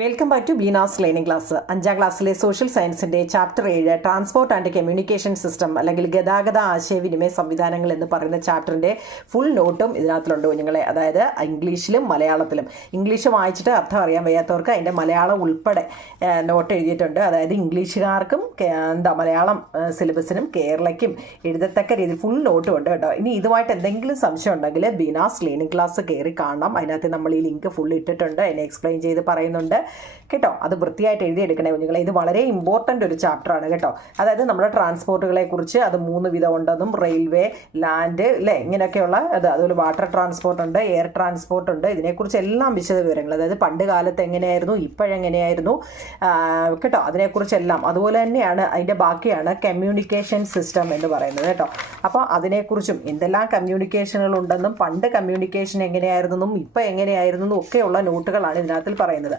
Welcome back to Beena's learning class. 5ാം ക്ലാസ്സിലെ social സയൻസിൻ്റെ chapter 7 transport and communication system അല്ലെങ്കിൽ ഗതാഗത ആശയവിനിമയ സംവിധാനങ്ങൾ എന്ന് പറയുന്ന ചാപ്റ്ററിൻ്റെ ഫുൾ നോട്ടും ഇതിനകത്തുണ്ട് കുഞ്ഞുങ്ങളെ. അതായത് ഇംഗ്ലീഷിലും മലയാളത്തിലും. ഇംഗ്ലീഷ് വായിച്ചിട്ട് അർത്ഥം അറിയാൻ വയ്യാത്തവർക്ക് അതിൻ്റെ മലയാളം ഉൾപ്പെടെ നോട്ട് എഴുതിയിട്ടുണ്ട്. അതായത് ഇംഗ്ലീഷുകാർക്കും മലയാളം സിലബസിനും കേരളയ്ക്കും എഴുതത്തക്ക രീതിയിൽ ഫുൾ നോട്ടും ഉണ്ട് കേട്ടോ. ഇനി ഇതുമായിട്ട് എന്തെങ്കിലും സംശയം ഉണ്ടെങ്കിൽ ബീനാസ് ലേണിംഗ് ക്ലാസ് കയറി കാണണം. അതിനകത്ത് നമ്മൾ ഈ ലിങ്ക് ഫുൾ ഇട്ടിട്ടുണ്ട്, അതിനെ എക്സ്പ്ലെയിൻ ചെയ്ത് പറയുന്നുണ്ട് കേട്ടോ. അത് വൃത്തിയായിട്ട് എഴുതിയെടുക്കണേ കുഞ്ഞുങ്ങളെ. ഇത് വളരെ ഇമ്പോർട്ടൻ്റ് ഒരു ചാപ്റ്ററാണ് കേട്ടോ. അതായത് നമ്മുടെ ട്രാൻസ്പോർട്ടുകളെ കുറിച്ച് അത് 3 വിധം ഉണ്ടെന്നും റെയിൽവേ, ലാൻഡ് അല്ലേ, ഇങ്ങനെയൊക്കെയുള്ള അതുപോലെ വാട്ടർ ട്രാൻസ്പോർട്ട് ഉണ്ട്, എയർ ട്രാൻസ്പോർട്ട് ഉണ്ട്. ഇതിനെക്കുറിച്ച് എല്ലാം വിശദ വിവരങ്ങൾ, അതായത് പണ്ട് കാലത്ത് എങ്ങനെയായിരുന്നു, ഇപ്പോഴെങ്ങനെയായിരുന്നു കേട്ടോ, അതിനെക്കുറിച്ചെല്ലാം. അതുപോലെ തന്നെയാണ് അതിൻ്റെ ബാക്കിയാണ് കമ്മ്യൂണിക്കേഷൻ സിസ്റ്റം എന്ന് പറയുന്നത് കേട്ടോ. അപ്പോൾ അതിനെക്കുറിച്ചും എന്തെല്ലാം കമ്മ്യൂണിക്കേഷനുകൾ ഉണ്ടെന്നും പണ്ട് കമ്മ്യൂണിക്കേഷൻ എങ്ങനെയായിരുന്നെന്നും ഇപ്പോൾ എങ്ങനെയായിരുന്നെന്നും ഒക്കെയുള്ള നോട്ടുകളാണ് ഇതിനകത്തിൽ പറയുന്നത്.